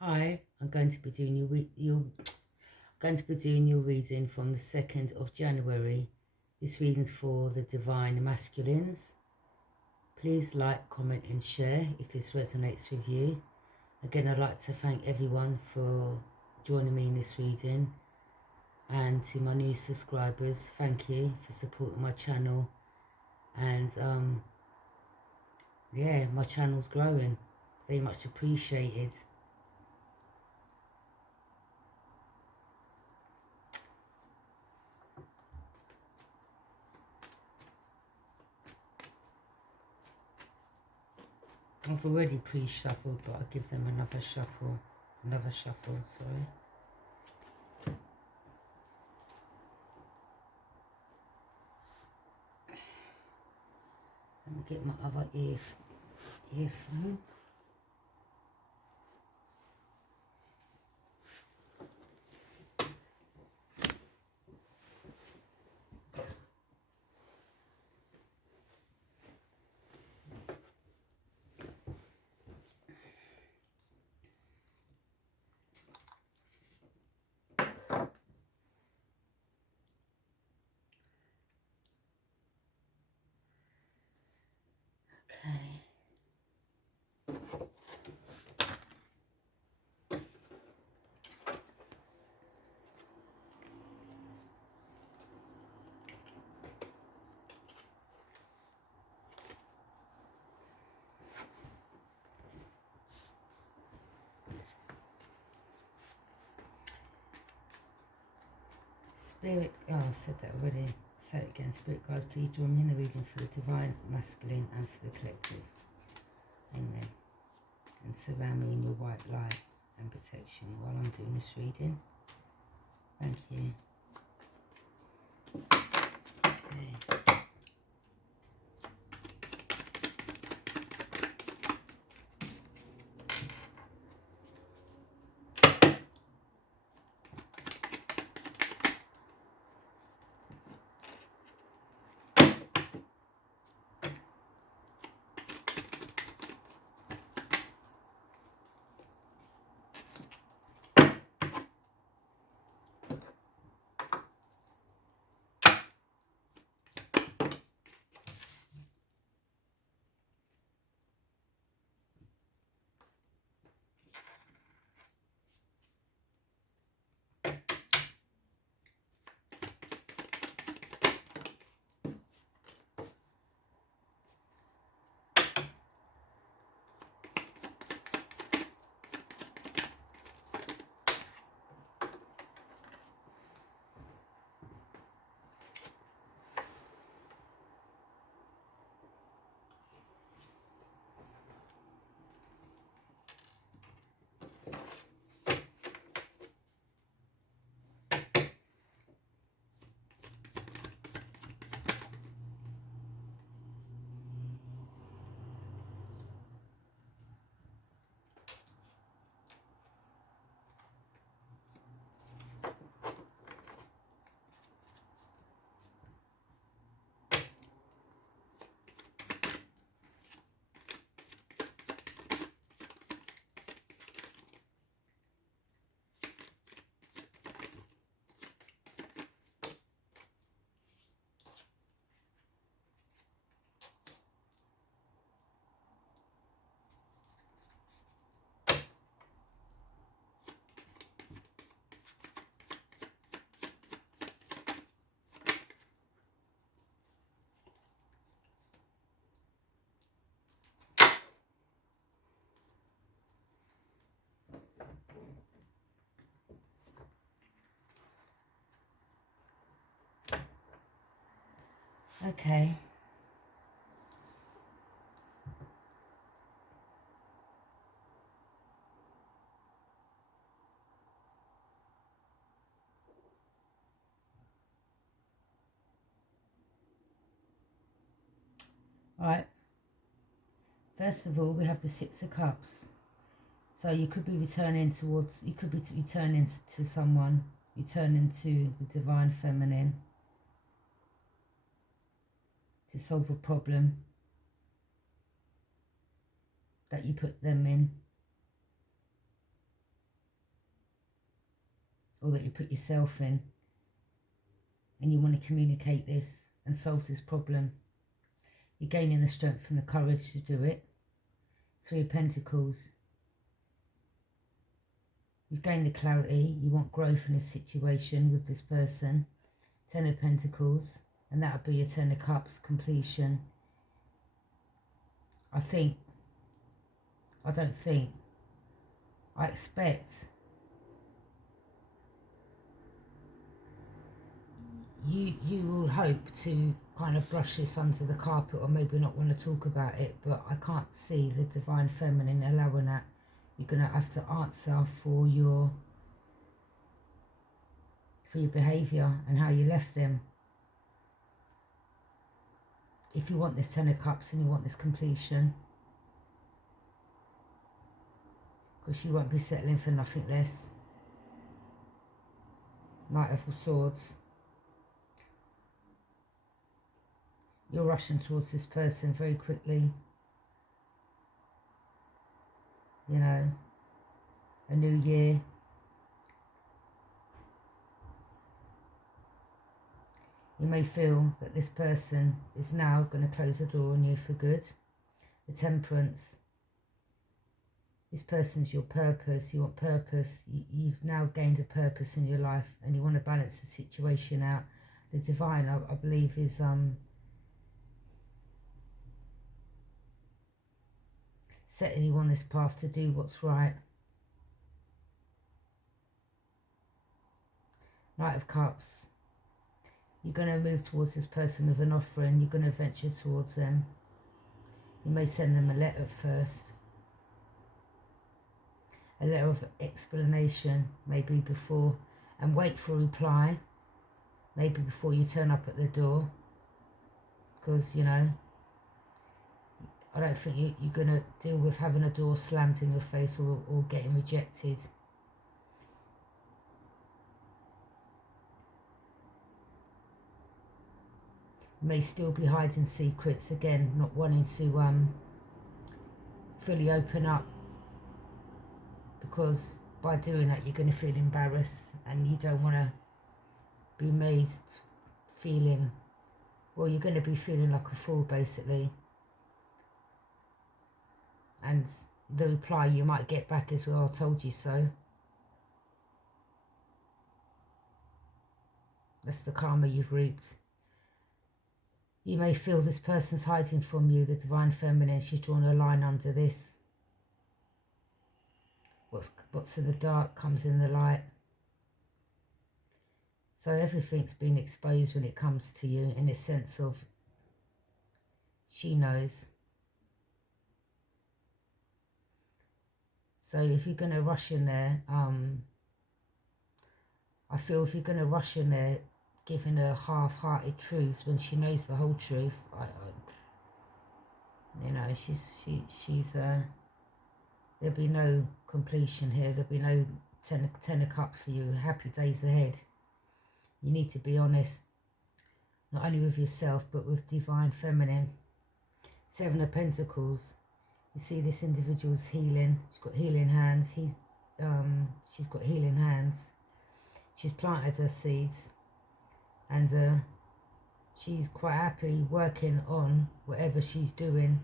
Hi, I'm going to be doing your reading from the 2nd of January. This reading's for the Divine Masculines. Please like, comment and share if this resonates with you. Again, I'd like to thank everyone for joining me in this reading, and to my new subscribers, thank you for supporting my channel. And yeah, my channel's growing, very much appreciated. I've already pre-shuffled, but I'll give them another shuffle, sorry. Let me get my other earphone. Okay. Spirit, oh, I said that already. Say it again. Spirit guides, please join me in the reading for the divine masculine and for the collective. Amen. And surround me in your white light and protection while I'm doing this reading. Thank you. Okay. Okay. Alright. First of all, we have the Six of Cups. So you could be returning to someone, returning to the divine feminine to solve a problem that you put them in. or that you put yourself in, and you want to communicate this and solve this problem. You're gaining the strength and the courage to do it. Three of Pentacles. You've gained the clarity. You want growth in this situation with this person. Ten of Pentacles. And that would be a Ten of Cups, completion. I expect you will hope to kind of brush this under the carpet, or maybe not want to talk about it, but I can't see the Divine Feminine allowing that. You're going to have to answer for your behaviour and how you left them. If you want this Ten of Cups and you want this completion, because you won't be settling for nothing less. Knight of Swords. You're rushing towards this person very quickly. You know, a new year. You may feel that this person is now going to close the door on you for good. The Temperance. This person's your purpose. You want purpose. You've now gained a purpose in your life, and you want to balance the situation out. The Divine, I believe, is setting you on this path to do what's right. Knight of Cups. You're going to move towards this person with an offering. You're going to venture towards them. You may send them a letter first. A letter of explanation, maybe before, and wait for a reply. Maybe before you turn up at the door. Because, you know, I don't think you're going to deal with having a door slammed in your face or getting rejected. You may still be hiding secrets, again, not wanting to fully open up, because by doing that you're going to feel embarrassed, and you don't want to be made feeling, well, you're going to be feeling like a fool basically. And the reply you might get back is, well, I told you so. That's the karma you've reaped. You may feel this person's hiding from you, the Divine Feminine. She's drawn a line under this. What's in the dark comes in the light. So everything's been exposed when it comes to you, in a sense of she knows. So if you're going to rush in there, I feel if you're going to rush in there, giving her half-hearted truths when she knows the whole truth, you know, she's there'll be no completion here. There'll be no ten of Cups for you. Happy days ahead. You need to be honest, not only with yourself, but with Divine Feminine. Seven of Pentacles. You see this individual's healing. She's got healing hands. She's got healing hands. She's planted her seeds, and she's quite happy working on whatever she's doing.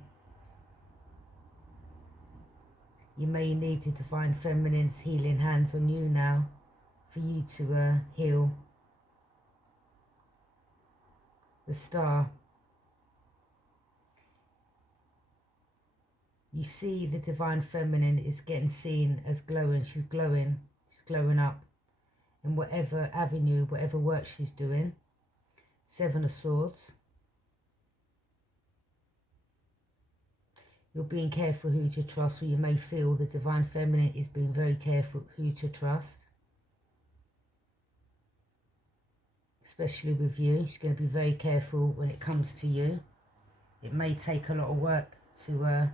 You may need the Divine Feminine's healing hands on you now for you to heal. The Star. You see the Divine Feminine is getting seen as glowing. She's glowing. She's glowing up in whatever avenue, whatever work she's doing. Seven of Swords. You're being careful who to trust, or you may feel the Divine Feminine is being very careful who to trust. Especially with you. She's going to be very careful when it comes to you. It may take a lot of work to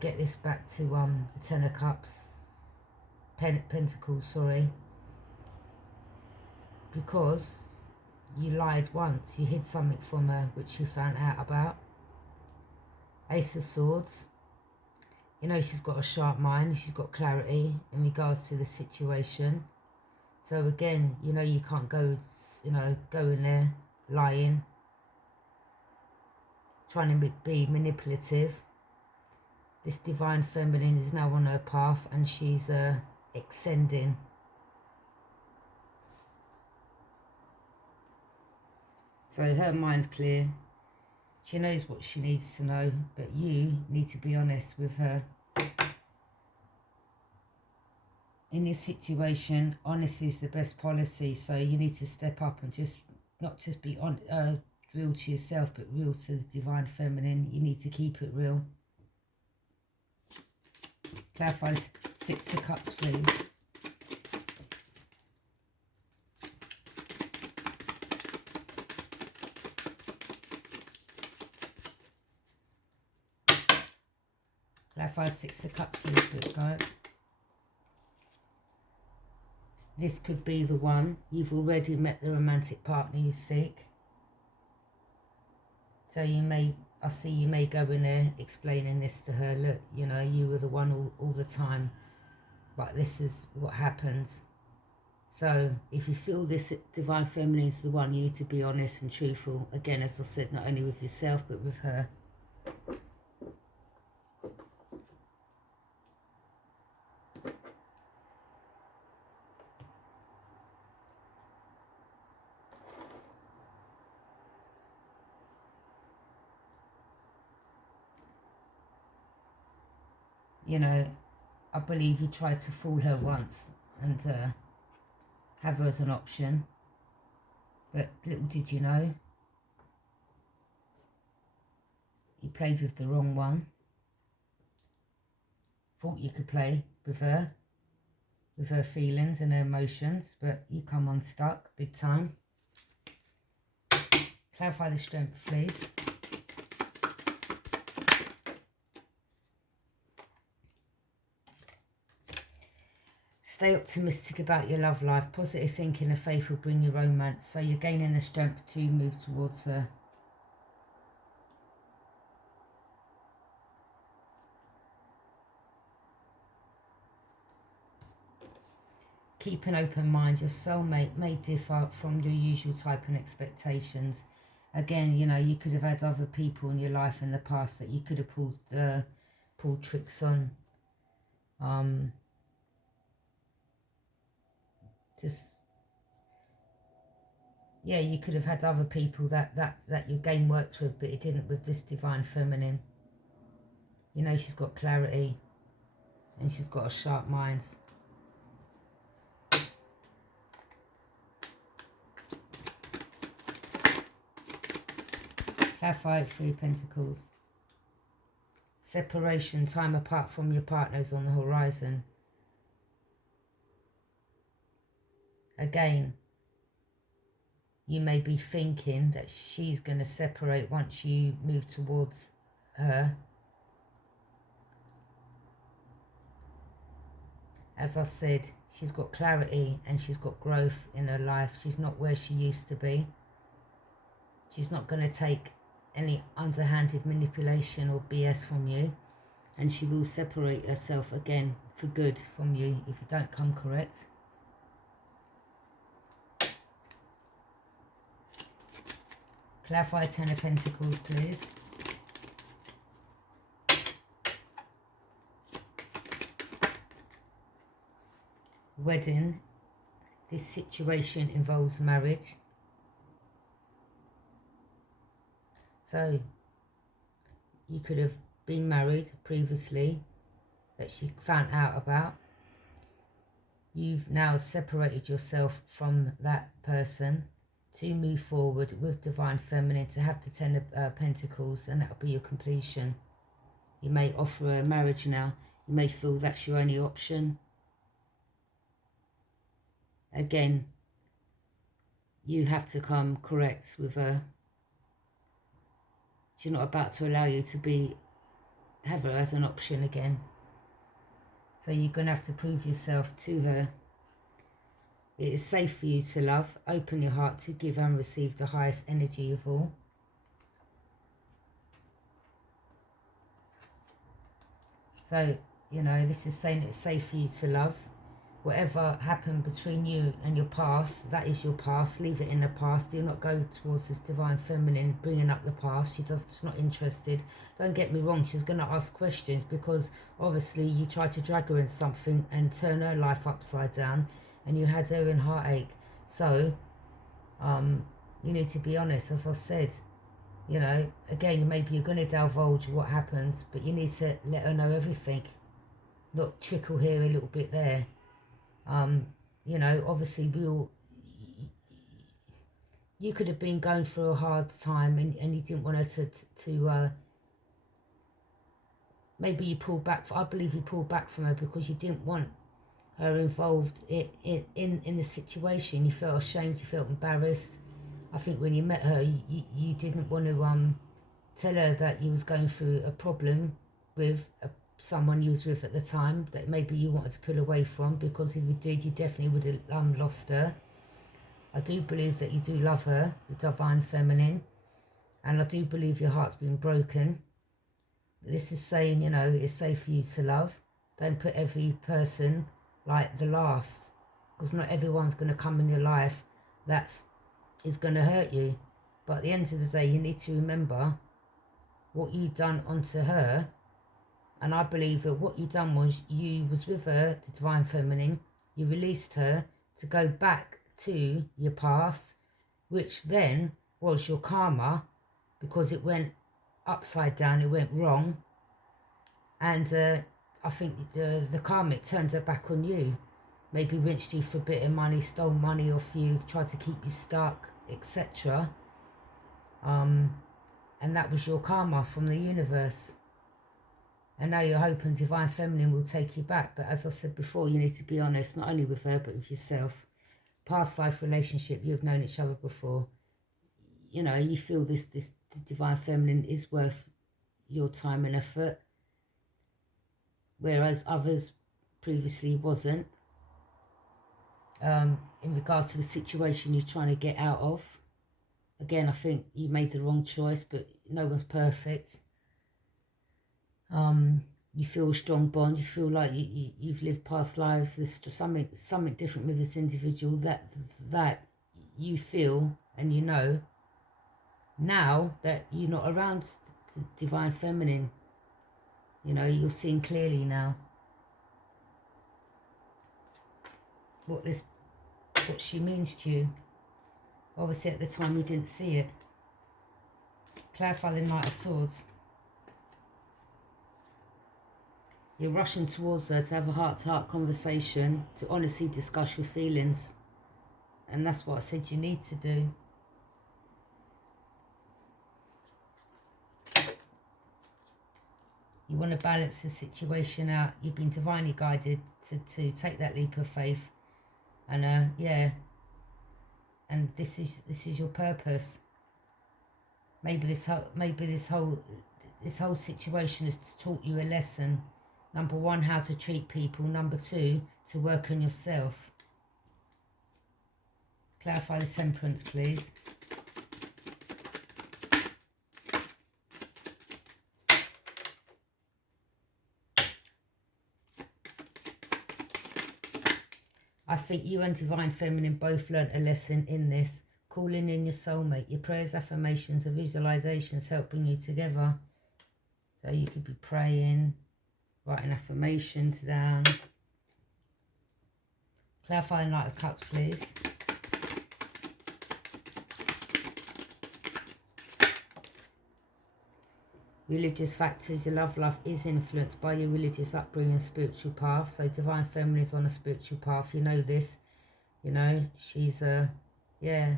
get this back to the Ten of Cups. Pentacles, sorry. Because you lied once. You hid something from her which you found out about. Ace of Swords. You know, she's got a sharp mind. She's got clarity in regards to the situation. So again, you know, you can't go, you know, go in there lying, trying to be manipulative. This divine feminine is now on her path, and she's ascending. So her mind's clear. She knows what she needs to know, but you need to be honest with her. In this situation, honesty is the best policy. So you need to step up and just not just be real to yourself, but real to the divine feminine. You need to keep it real. Clarify the Six of Cups, please. Clarify Six of Cups, please, guys. This could be the one. You've already met the romantic partner you seek. So you may, I see you may go in there explaining this to her. Look, you know, you were the one all the time, but this is what happens. So if you feel this divine feminine is the one, you need to be honest and truthful. Again, as I said, not only with yourself, but with her. You know, I believe you tried to fool her once and have her as an option. But little did you know, you played with the wrong one. Thought you could play with her feelings and her emotions, but you come unstuck big time. Clarify the strength, please. Stay optimistic about your love life. Positive thinking and faith will bring you romance. So you're gaining the strength to move towards her. Keep an open mind. Your soulmate may differ from your usual type and expectations. Again, you know, you could have had other people in your life in the past that you could have pulled tricks on. Yeah, you could have had other people that your game worked with, but it didn't with this divine feminine. You know, she's got clarity and she's got a sharp mind. Clarify 3 Pentacles. Separation, time apart from your partners on the horizon. Again, you may be thinking that she's going to separate once you move towards her. As I said, she's got clarity and she's got growth in her life. She's not where she used to be. She's not going to take any underhanded manipulation or BS from you. And she will separate herself again for good from you if you don't come correct. Clarify 10 of Pentacles, please. Wedding. This situation involves marriage. So, you could have been married previously that she found out about. You've now separated yourself from that person to move forward with divine feminine, to have the 10 of Pentacles, and that will be your completion. You may offer her marriage now. You may feel that's your only option. Again, you have to come correct with her. She's not about to allow you to have her as an option again. So you're going to have to prove yourself to her. It is safe for you to love. Open your heart to give and receive the highest energy of all. So, you know, this is saying it's safe for you to love. Whatever happened between you and your past, that is your past. Leave it in the past. Do not go towards this divine feminine bringing up the past. She's not interested. Don't get me wrong, she's going to ask questions because obviously you tried to drag her in something and turn her life upside down, and you had her in heartache. So you need to be honest, as I said. You know, again, maybe you're going to divulge what happened, but you need to let her know everything, not trickle here a little bit there. You know, obviously you could have been going through a hard time, and you didn't want her to maybe you pulled back. I believe you pulled back from her because you didn't want her involved in the situation. You felt ashamed, you felt embarrassed. I think when you met her, you didn't want to tell her that you was going through a problem with someone you was with at the time that maybe you wanted to pull away from, because if you did, you definitely would have lost her. I do believe that you do love her, the divine feminine, and I do believe your heart's been broken. This is saying, you know, it's safe for you to love. Don't put every person like the last, because not everyone's going to come in your life that is going to hurt you. But at the end of the day, you need to remember what you done onto her. And I believe that what you done was you was with her, the divine feminine, you released her to go back to your past, which then was your karma, because it went upside down, it went wrong. And I think the karmic turned her back on you, maybe rinsed you for a bit of money, stole money off you, tried to keep you stuck, etc. And that was your karma from the universe. And now you're hoping divine feminine will take you back. But as I said before, you need to be honest, not only with her, but with yourself. Past life relationship, you've known each other before. You know, you feel this divine feminine is worth your time and effort, whereas others previously wasn't. In regards to the situation you're trying to get out of, again, I think you made the wrong choice, but no one's perfect. You feel a strong bond. You feel like you've lived past lives. There's something different with this individual that you feel, and you know now that you're not around the divine feminine. You know, you're seeing clearly now what she means to you. Obviously at the time you didn't see it. Clarify the Knight of Swords. You're rushing towards her to have a heart-to-heart conversation, to honestly discuss your feelings. And that's what I said you need to do. You want to balance the situation out. You've been divinely guided to take that leap of faith. And yeah. And this is your purpose. Maybe this whole situation has taught you a lesson. Number one, how to treat people. Number two, to work on yourself. Clarify the Temperance, please. I think you and Divine Feminine both learnt a lesson in this. Calling in your soulmate. Your prayers, affirmations, and visualizations help bring you together. So you could be praying, writing affirmations down. Clarify the Knight of Cups, please. Religious factors. Your love life is influenced by your religious upbringing and spiritual path. So Divine Feminine is on a spiritual path. You know this. You know, she's yeah.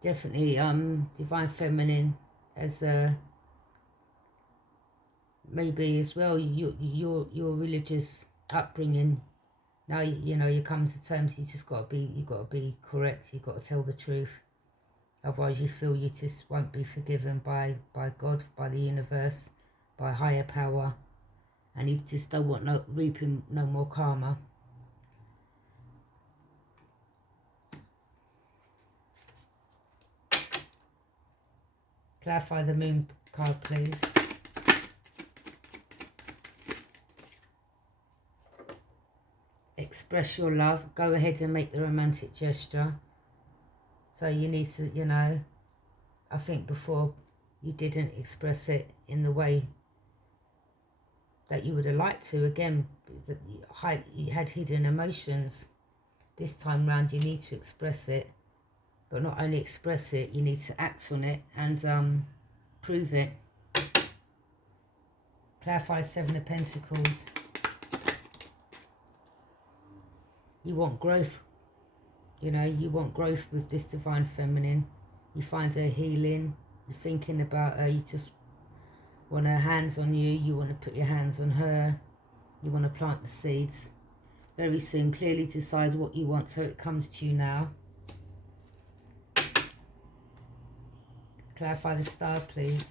Definitely Divine Feminine as maybe as well your religious upbringing. Now you know you come to terms. You got to be correct. You got to tell the truth. Otherwise, you feel you just won't be forgiven by God, by the universe, by higher power, and you just don't want reaping no more karma. Clarify the Moon card, please. Express your love. Go ahead and make the romantic gesture. So you need to, you know, I think before you didn't express it in the way that you would have liked to. Again, you had hidden emotions. This time round you need to express it. But not only express it, you need to act on it and prove it. Clarify Seven of Pentacles. You want growth. You know, you want growth with this Divine Feminine. You find her healing. You're thinking about her. You just want her hands on you. You want to put your hands on her. You want to plant the seeds. Very soon, clearly decide what you want so it comes to you now. Clarify the Star, please.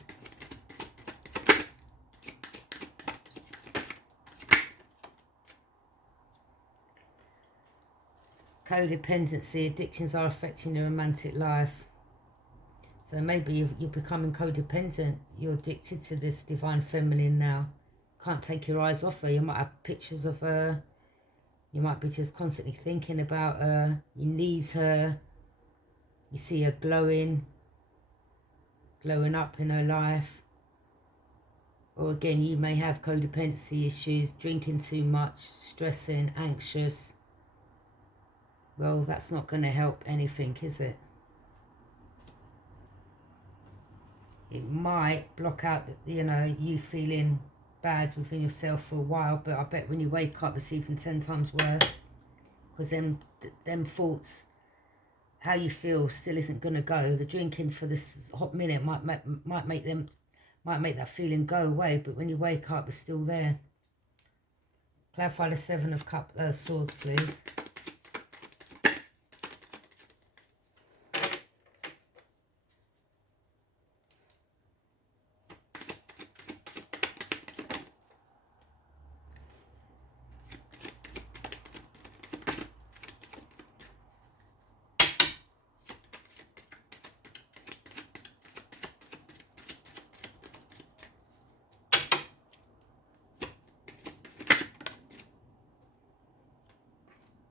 Codependency. Addictions are affecting your romantic life. So maybe you're becoming codependent. You're addicted to this Divine Feminine now. Can't take your eyes off her. You might have pictures of her. You might be just constantly thinking about her. You need her. You see her glowing up in her life. Or again, you may have codependency issues, drinking too much, stressing, anxious. Well, that's not going to help anything, is it? It might block out, you know, you feeling bad within yourself for a while, but I bet when you wake up, it's even 10 times worse. Because them thoughts, how you feel, still isn't going to go. The drinking for this hot minute might make that feeling go away, but when you wake up, it's still there. Clarify the Seven of Swords, please.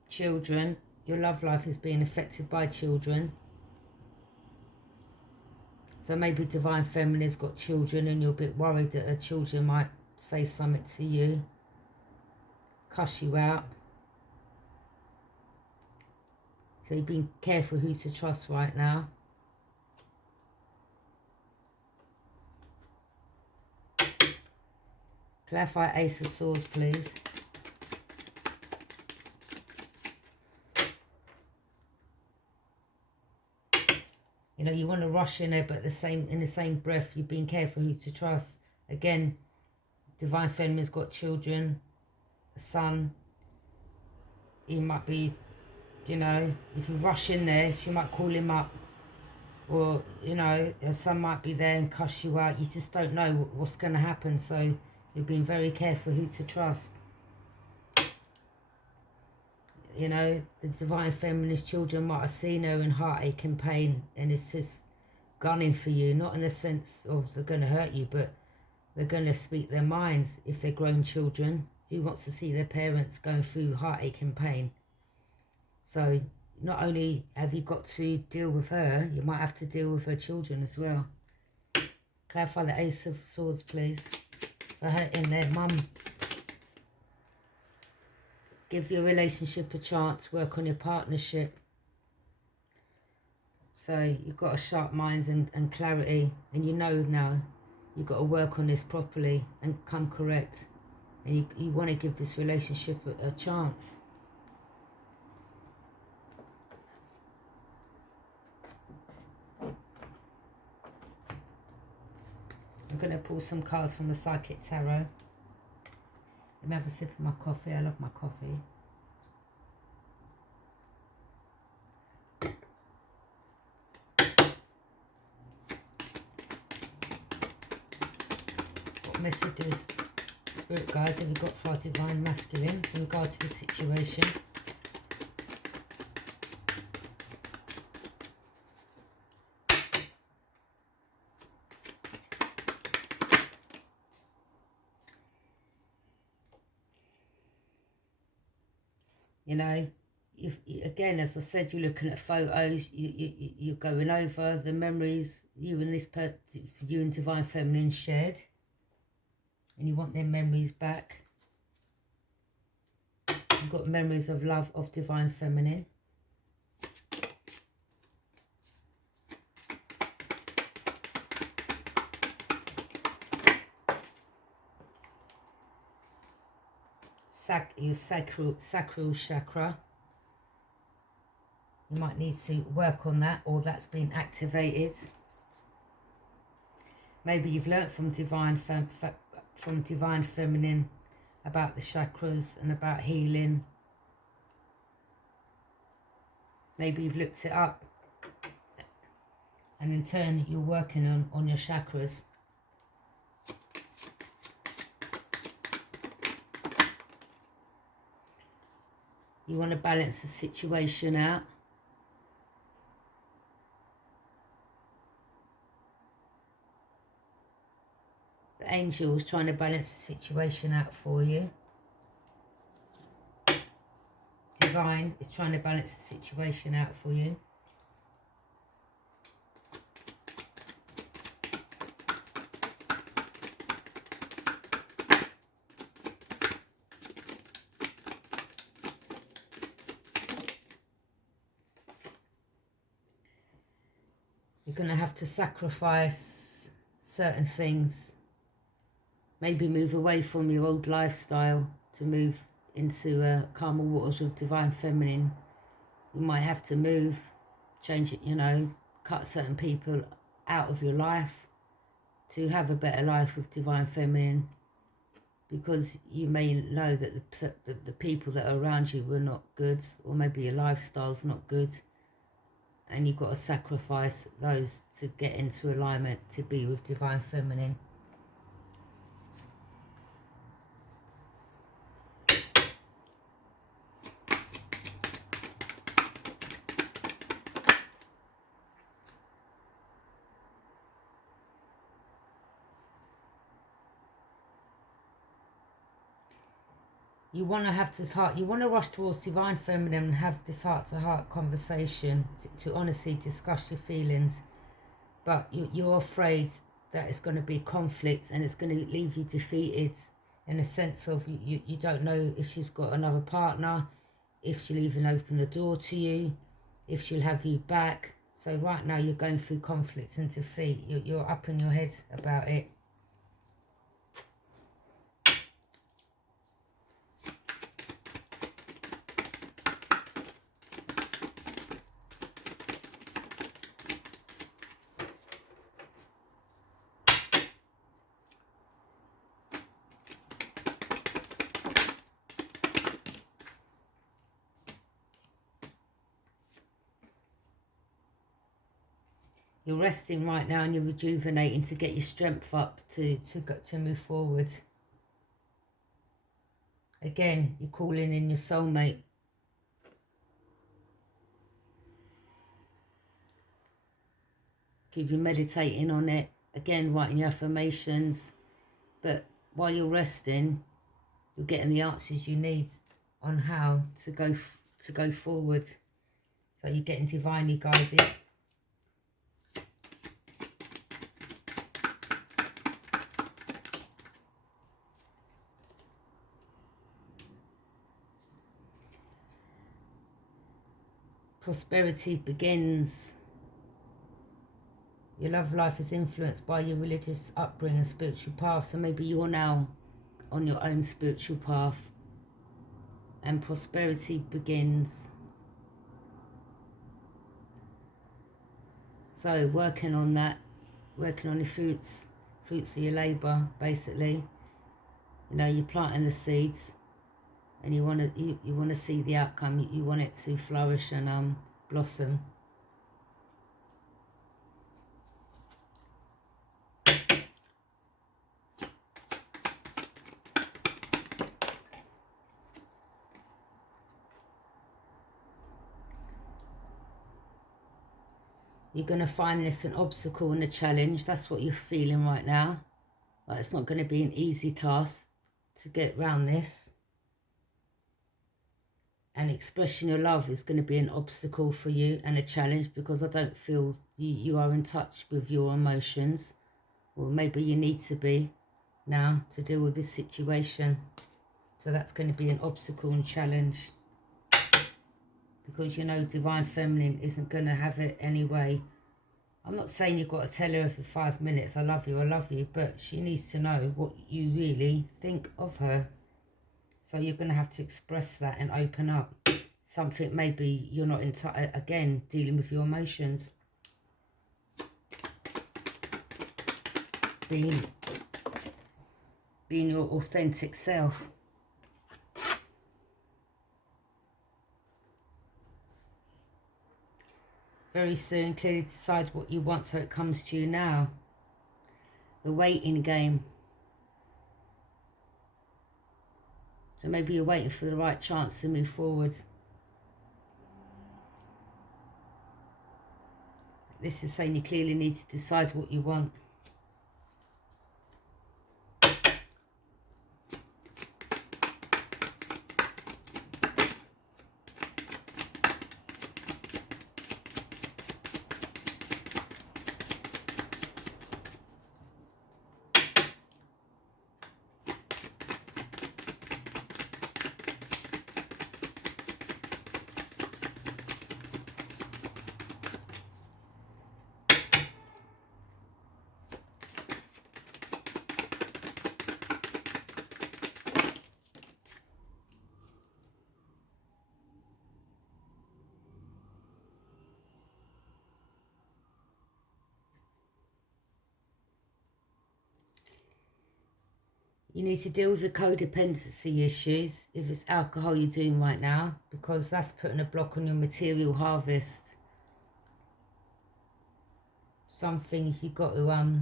Children, your love life is being affected by children. So maybe Divine Feminine's got children and you're a bit worried that her children might say something to you, cuss you out. So you're being careful who to trust right now. Clarify Ace of Swords, please. You know, you want to rush in there, but in the same breath, you're being careful who to trust. Again, Divine Feminine's got children, a son. He might be, you know, if you rush in there, she might call him up. Or, you know, her son might be there and cuss you out. You just don't know what's going to happen. So you're being very careful who to trust. You know, the Divine Feminine's children might have seen her in heartache and pain, and it's just gunning for you. Not in the sense of they're going to hurt you, but they're going to speak their minds if they're grown children. Who wants to see their parents going through heartache and pain? So not only have you got to deal with her, you might have to deal with her children as well. Clarify the Ace of Swords, please. For hurting their mum. Give your relationship a chance. Work on your partnership. So you've got a sharp mind and clarity. And you know now you've got to work on this properly and come correct. And you want to give this relationship a chance. I'm going to pull some cards from the Psychic Tarot. Let me have a sip of my coffee. I love my coffee. What messages, Spirit Guides, have you got for our Divine Masculines in regards to the situation? You know, if again, as I said, you're looking at photos, you're going over the memories you and you and Divine Feminine shared, and you want their memories back. You've got memories of love of Divine Feminine. Your sacral chakra. You might need to work on that, or that's been activated. Maybe you've learnt from Divine Feminine about the chakras and about healing. Maybe you've looked it up, and in turn you're working on your chakras. You want to balance the situation out. The angel's trying to balance the situation out for you. Divine is trying to balance the situation out for you. You're going to have to sacrifice certain things. Maybe move away from your old lifestyle to move into calmer waters with Divine Feminine. You might have to move, change it, you know, cut certain people out of your life to have a better life with Divine Feminine, because you may know that the people that are around you were not good, or maybe your lifestyle's not good, and you've got to sacrifice those to get into alignment to be with Divine Feminine. You want to have this heart, you want to rush towards Divine Feminine and have this heart-to-heart conversation to honestly discuss your feelings, but you're afraid that it's going to be conflict and it's going to leave you defeated, in a sense of you don't know if she's got another partner, if she'll even open the door to you, if she'll have you back. So right now you're going through conflict and defeat. You're up in your head about it. You're resting right now and you're rejuvenating to get your strength up to move forward. Again, you're calling in your soulmate. Keep you meditating on it. Again, writing your affirmations. But while you're resting, you're getting the answers you need on how to go forward. So you're getting divinely guided. Prosperity begins. Your love life is influenced by your religious upbringing and spiritual path. So maybe you're now on your own spiritual path. And prosperity begins. So working on that, working on the fruits of your labour, basically. You know, you're planting the seeds, and you want to see the outcome. You want it to flourish and blossom. You're going to find this an obstacle and a challenge. That's what you're feeling right now. Like it's not going to be an easy task to get around this. and expressing your love is going to be an obstacle for you and a challenge, because I don't feel you are in touch with your emotions, or maybe you need to be now to deal with this situation. So that's going to be an obstacle and challenge, because you know Divine Feminine isn't going to have it anyway. I'm not saying you've got to tell her every 5 minutes, I love you, but she needs to know what you really think of her. So you're going to have to express that and open up. Something maybe you're not in touch, again, dealing with your emotions. Being your authentic self. Very soon, clearly decide what you want so it comes to you now. The waiting game. So maybe you're waiting for the right chance to move forward. This is saying you clearly need to decide what you want. You need to deal with your codependency issues, if it's alcohol you're doing right now, because that's putting a block on your material harvest. Some things you've got to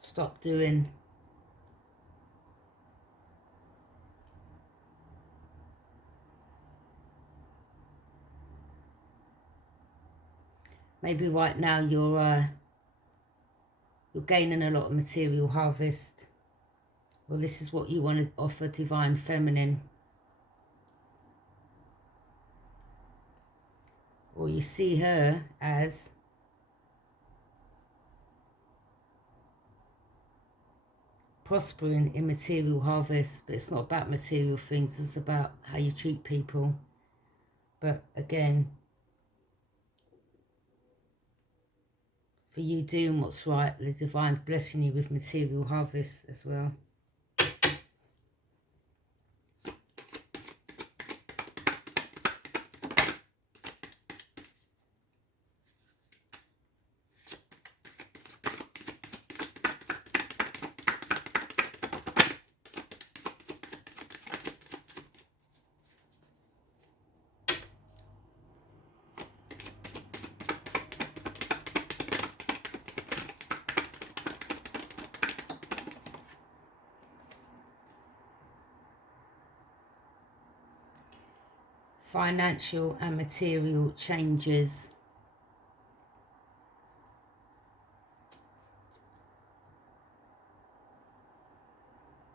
stop doing. Maybe right now you're gaining a lot of material harvest. Well, this is what you want to offer Divine Feminine. Or you see her as prospering in material harvest, but it's not about material things, it's about how you treat people. But again, for you doing what's right, the Divine's blessing you with material harvest as well. Financial and material changes.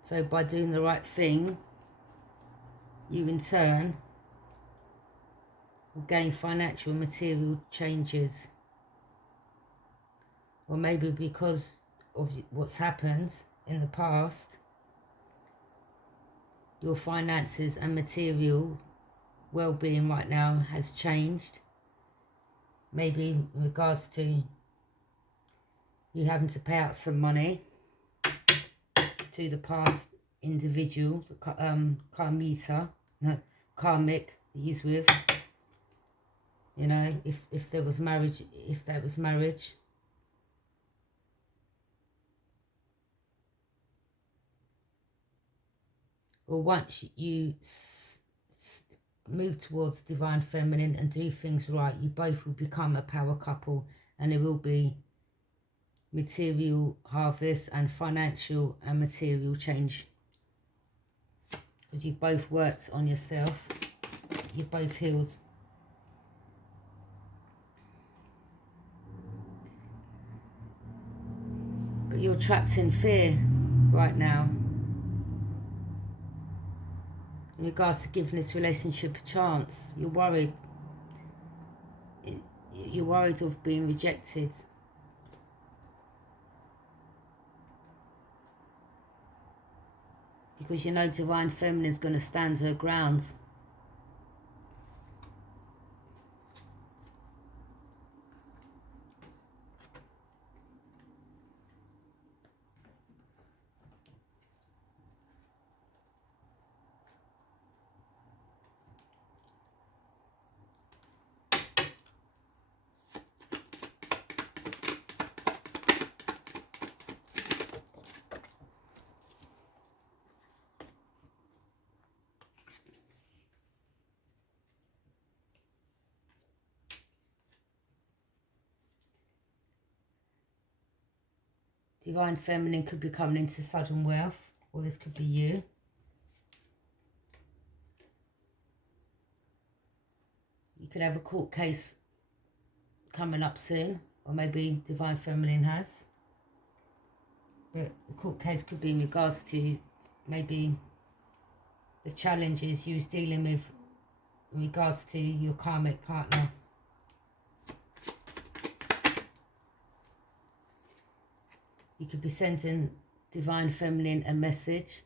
So by doing the right thing, you in turn will gain financial and material changes. Or maybe because of what's happened in the past, your finances and material well-being right now has changed. Maybe in regards to you having to pay out some money to the past individual, the karmic that he's with. You know, if there was marriage, if that was marriage. Or once you move towards Divine Feminine and do things right, you both will become a power couple, and there will be material harvest and financial and material change, because you both worked on yourself, you both healed. But you're trapped in fear right now. in regards to giving this relationship a chance. You're worried. You're worried of being rejected. Because you know Divine Feminine is going to stand her ground. Divine Feminine could be coming into sudden wealth, or this could be you. You could have a court case coming up soon, or maybe Divine Feminine has. But the court case could be in regards to maybe the challenges you was dealing with in regards to your karmic partner. You could be sending Divine Feminine a message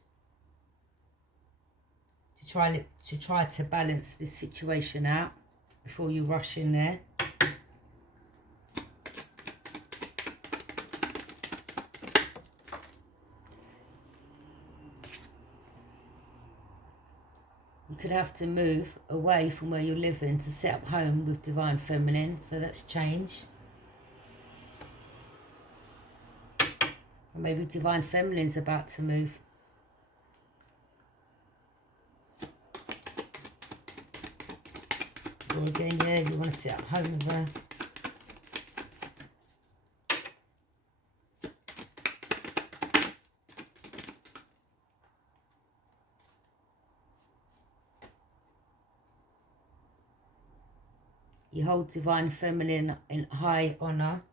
to try to balance this situation out before you rush in there. You could have to move away from where you're living to set up home with Divine Feminine, so that's change. Or maybe Divine Feminine's about to move. Or again, yeah, you want to set up home with her. You hold Divine Feminine in high honour.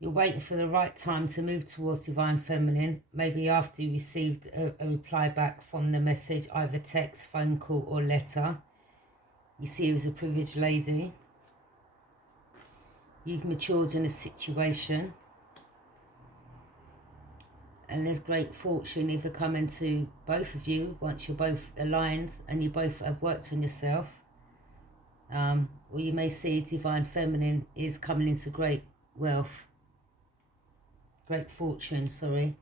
You're waiting for the right time to move towards Divine Feminine, maybe after you received a reply back from the message, either text, phone call or letter. You see her as a privileged lady. You've matured in a situation. And there's great fortune either coming to both of you once you're both aligned and you both have worked on yourself. Or you may see Divine Feminine is coming into great wealth. Great fortune, sorry.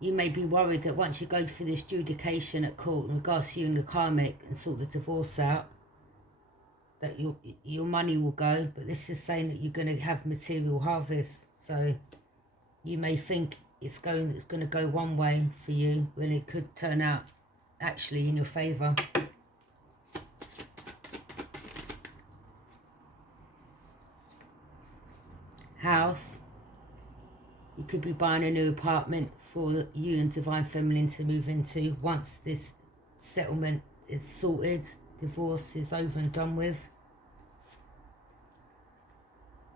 You may be worried that once you go for this adjudication at court in regards to you and the karmic and sort the divorce out, that your money will go, but this is saying that you're going to have material harvest. So you may think it's going to go one way for you when it could turn out actually in your favour. House. You could be buying a new apartment for you and Divine Feminine to move into once this settlement is sorted, divorce is over and done with.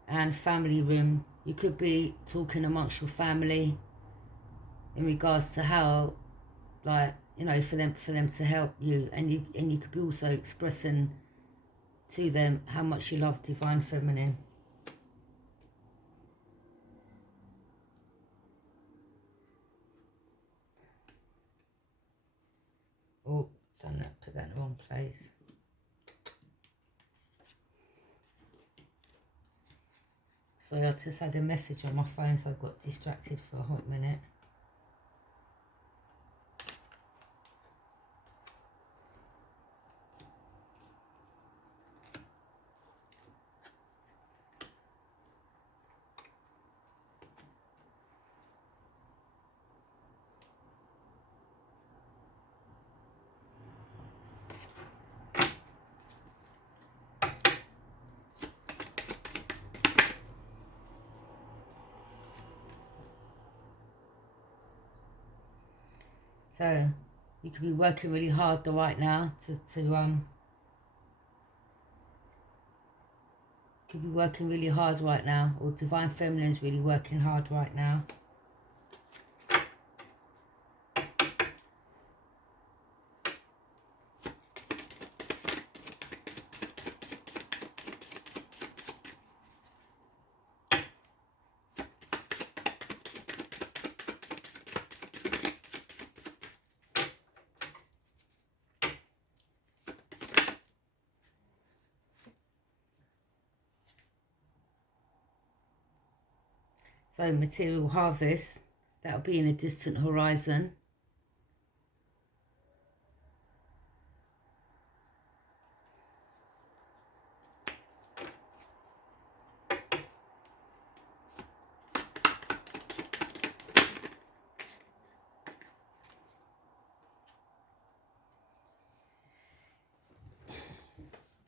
And family room. You could be talking amongst your family in regards to how, like, you know, for them to help you, and you could be also expressing to them how much you love Divine Feminine. Oh, done that, put that in the wrong place. Sorry, I just had a message on my phone, so I got distracted for a hot minute. So you could be working really hard right now could be working really hard right now, or Divine Feminine is really working hard right now. So material harvest, that'll be in a distant horizon.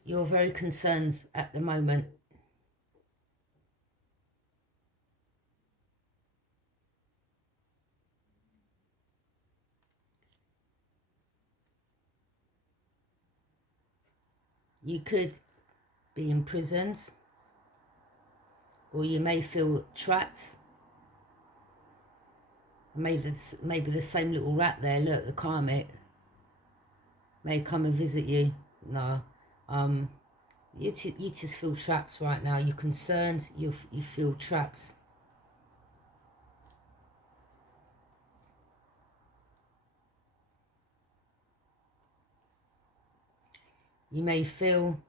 You're very concerned at the moment. You could be imprisoned, or you may feel trapped. Maybe the same little rat there, look, the karmic, may come and visit you. No, you just feel trapped right now. You're concerned, you feel trapped. You may feel,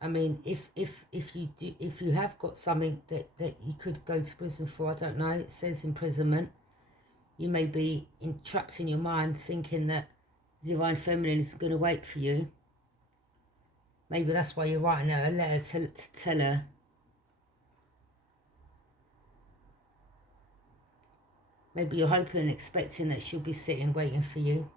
I mean, if you have got something that you could go to prison for, I don't know, it says imprisonment. You may be trapped in your mind thinking that Divine Feminine is going to wait for you. Maybe that's why you're writing her a letter to tell her. Maybe you're hoping and expecting that she'll be sitting waiting for you.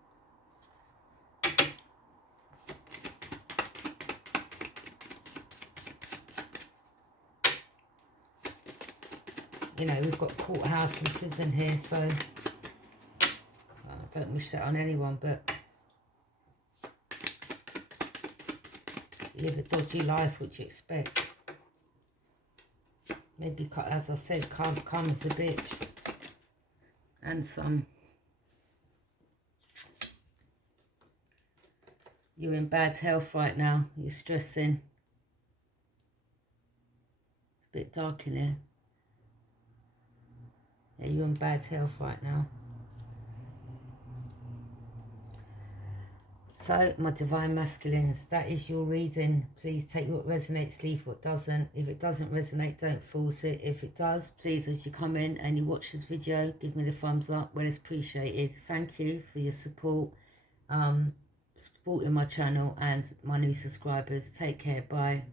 You know, we've got courthouse and prison here, so I don't wish that on anyone, but you live a dodgy life, which you expect. Maybe, as I said, come as a bitch. And some. You're in bad health right now. You're stressing. It's a bit dark in here. Yeah, you're in bad health right now. So, my Divine Masculines, that is your reading. Please take what resonates, leave what doesn't. If it doesn't resonate, don't force it. If it does, please, as you come in and you watch this video, give me the thumbs up. Well, it's appreciated. Thank you for your support, supporting my channel and my new subscribers. Take care. Bye.